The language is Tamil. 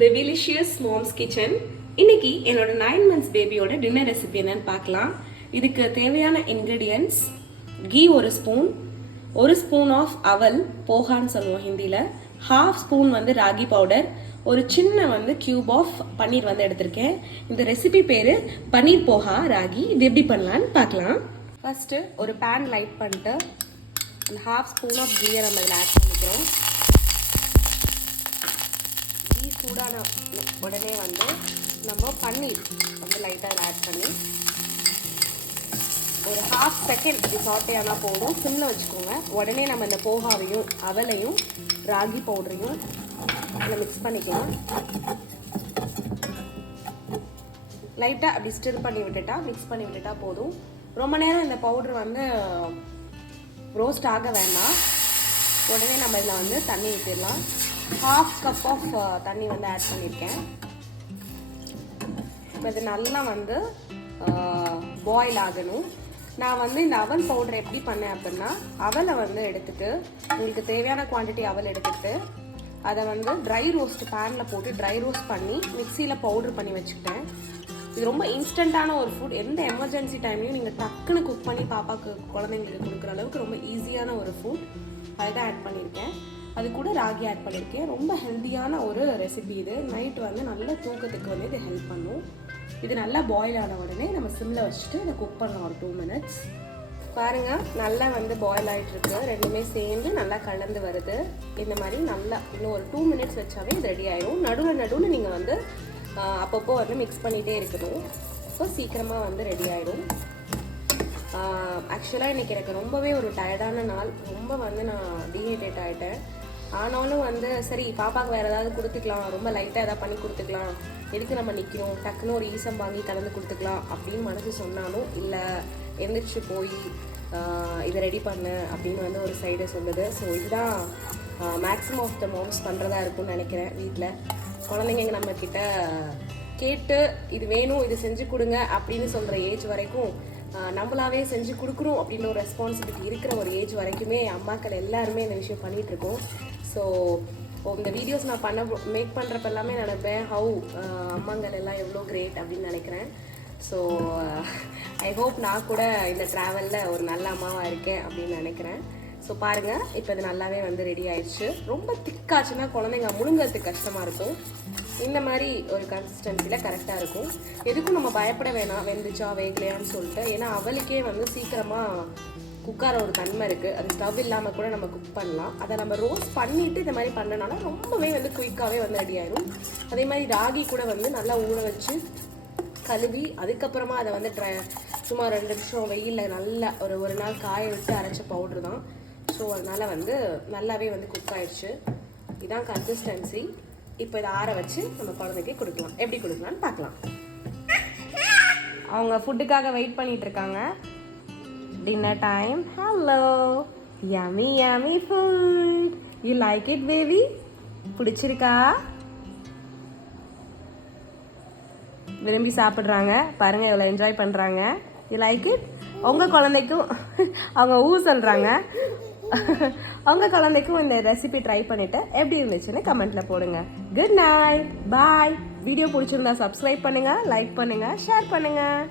பெபிலிஷியஸ் மாம்ஸ் கிச்சன். இன்னைக்கு என்னோட 9 months பேபியோட டின்னர் ரெசிபி என்னன்னு பார்க்கலாம். இதுக்கு தேவையான ingredients: ghee 1 spoon, 1 spoon of அவல், போகான்னு சொல்லுவோம் ஹிந்தியில், 1/2 ஸ்பூன் வந்து ராகி பவுடர், ஒரு சின்ன கியூப் ஆஃப் பன்னீர் எடுத்திருக்கேன். இந்த ரெசிபி பேர் பன்னீர் போஹா ராகி. இது எப்படி பண்ணலான்னு பார்க்கலாம். ஃபர்ஸ்ட்டு ஒரு பேன் லைட் பண்ணிட்டு 1/2 ஸ்பூன் ஆஃப் கீயை நம்ம இதில் ஆட் பண்ணிக்கிறோம். கீ சூடான உடனே நம்ம பன்னீர் லைட்டாக ஆட் பண்ணி ஒரு 1/2 செகண்ட் இது சாட்டே ஆனால் போதும். சிம்மில் வச்சுக்கோங்க. உடனே நம்ம இந்த போகாவையும் அவலையும் ராகி பவுடரையும் அதில் மிக்ஸ் பண்ணிக்கலாம். லைட்டாக அப்படி ஸ்டிர் மிக்ஸ் பண்ணி விட்டுட்டா போதும். ரொம்ப நேரம் இந்த பவுடர் ரோஸ்ட் ஆக வேண்டாம். உடனே நம்ம இதில் தண்ணி ஊற்றிடலாம். 1/2 கப் ஆஃப் தண்ணி ஆட் பண்ணியிருக்கேன். இப்போ இது நல்லா பாயில் ஆகணும். நான் இந்த அவல் பவுடர் எப்படி பண்ணேன் அப்படின்னா, அவலை எடுத்துட்டு உங்களுக்கு தேவையான குவான்டிட்டி அவல் எடுத்துட்டு அதை ட்ரை ரோஸ்ட் பேனில் போட்டு ட்ரை ரோஸ்ட் பண்ணி மிக்சியில் பவுடர் பண்ணி வச்சுக்கிட்டேன். இது ரொம்ப இன்ஸ்டண்ட்டான ஒரு ஃபுட். எந்த எமர்ஜென்சி டைம்லையும் நீங்கள் டக்குன்னு குக் பண்ணி பாப்பாவுக்கு குழந்தைங்களுக்கு கொடுக்குற அளவுக்கு ரொம்ப ஈஸியான ஒரு ஃபுட். அதை தான் ஆட் பண்ணியிருக்கேன். அது கூட ராகி ஆட் பண்ணியிருக்கேன். ரொம்ப ஹெல்த்தியான ஒரு ரெசிபி இது. நைட்டு நல்ல தூக்கத்துக்கு இது ஹெல்ப் பண்ணும். இது நல்லா பாயில் ஆன உடனே நம்ம சிம்மில் வச்சுட்டு இதை குக் பண்ணலாம் ஒரு 2 minutes. பாருங்கள், நல்லா பாயில் ஆகிட்டுருக்கு. ரெண்டுமே சேர்ந்து நல்லா கலந்து வருது. இந்த மாதிரி நல்லா இன்னும் ஒரு 2 minutes வச்சாவே இது ரெடி ஆயிடும். நடுவில் நீங்கள் அப்பப்போ மிக்ஸ் பண்ணிகிட்டே இருக்கணும். ஸோ சீக்கிரமாக ரெடி ஆகிடும். ஆக்சுவலாக இன்றைக்கி எனக்கு ரொம்பவே ஒரு டயர்டான நாள். ரொம்ப நான் டீஹைட்ரேட் ஆகிட்டேன். ஆனாலும் சரி பாப்பாவுக்கு வேறு ஏதாவது கொடுத்துக்கலாம், ரொம்ப லைட்டாக எதாவது பண்ணி கொடுத்துக்கலாம், எதுக்கு நம்ம நிற்கணும், டக்குன்னு ஒரு ஈசம் வாங்கி கலந்து கொடுத்துக்கலாம் அப்படின்னு மனசு சொன்னாலும் இல்லை, எந்திரிச்சு போய் இதை ரெடி பண்ணு அப்படின்னு ஒரு சைடு சொல்லுது. ஸோ இதுதான் மேக்ஸிமம் ஆஃப் த மாம்ஸ் பண்ணுறதா இருக்கும்னு நினைக்கிறேன். வீட்டில் குழந்தைங்க நம்மக்கிட்ட கேட்டு இது வேணும், இது செஞ்சு கொடுங்க அப்படின்னு சொல்கிற ஏஜ் வரைக்கும் நம்மளாவே செஞ்சு கொடுக்குறோம் அப்படின்னு ஒரு ரெஸ்பான்சிபிலிட்டி இருக்கிற ஒரு ஏஜ் வரைக்குமே அம்மாக்கள் எல்லாருமே இந்த விஷயம் பண்ணிகிட்ருக்கோம். ஸோ இந்த வீடியோஸ் நான் மேக் பண்ணுறப்ப எல்லாமே நினைப்பேன், ஹவு அம்மாங்கள் எல்லாம் எவ்வளோ கிரேட் அப்படின்னு நினைக்கிறேன். ஸோ ஐ ஹோப் நான் கூட இந்த ட்ராவலில் ஒரு நல்ல அம்மாவாக இருக்கேன் அப்படின்னு நினைக்கிறேன். ஸோ பாருங்கள், இப்போ இது நல்லாவே ரெடி ஆயிடுச்சு. ரொம்ப திக்காச்சுன்னா குழந்தைங்க முழுங்கிறதுக்கு கஷ்டமாக இருக்கும். இந்த மாதிரி ஒரு கன்சிஸ்டன்சியில் கரெக்டாக இருக்கும். எதுக்கும் நம்ம பயப்பட வேணாம் வெந்துச்சா வேகலையான்னு சொல்லிட்டு. ஏன்னா அவளுக்கே சீக்கிரமாக குக்கார ஒரு தன்மை இருக்குது. அது ஸ்டவ் இல்லாமல் கூட நம்ம குக் பண்ணலாம். அதை நம்ம ரோஸ்ட் பண்ணிவிட்டு இந்த மாதிரி பண்ணனால ரொம்பவே குயிக்காகவே ரெடி ஆயிடும். அதே மாதிரி ராகி கூட நல்லா ஊற வச்சு கழுவி அதுக்கப்புறமா அதை சும்மா 2 நிமிஷம் வெயிலில் நல்லா ஒரு நாள் காய விட்டு அரைச்ச பவுட்ரு தான். ஸோ அதனால் நல்லாவே குக் ஆயிடுச்சு. இதுதான் கன்சிஸ்டன்சி. இப்போ இதை ஆற வச்சு நம்ம குழந்தைக்கு கொடுக்கலாம். எப்படி கொடுக்கலான்னு பார்க்கலாம். அவங்க ஃபுட்டுக்காக வெயிட் பண்ணிட்டு இருக்காங்க. Dinner time. Hello, yummy yummy food. You like it baby? பிடிச்சிருக்கா? விரும்பி சாப்பிட்றாங்க. பாருங்கள் எவ்வளோ என்ஜாய் பண்ணுறாங்க. You like it? உங்கள் குழந்தைக்கும் அவங்க சொல்கிறாங்க. உங்கள் குழந்தைக்கும் இந்த ரெசிபி ட்ரை பண்ணிவிட்டு எப்படி இருந்துச்சுன்னு கமெண்ட்டில் போடுங்க. குட் நைட், பாய். வீடியோ பிடிச்சிருந்தா சப்ஸ்கிரைப் பண்ணுங்கள், லைக் பண்ணுங்கள், ஷேர் பண்ணுங்கள்.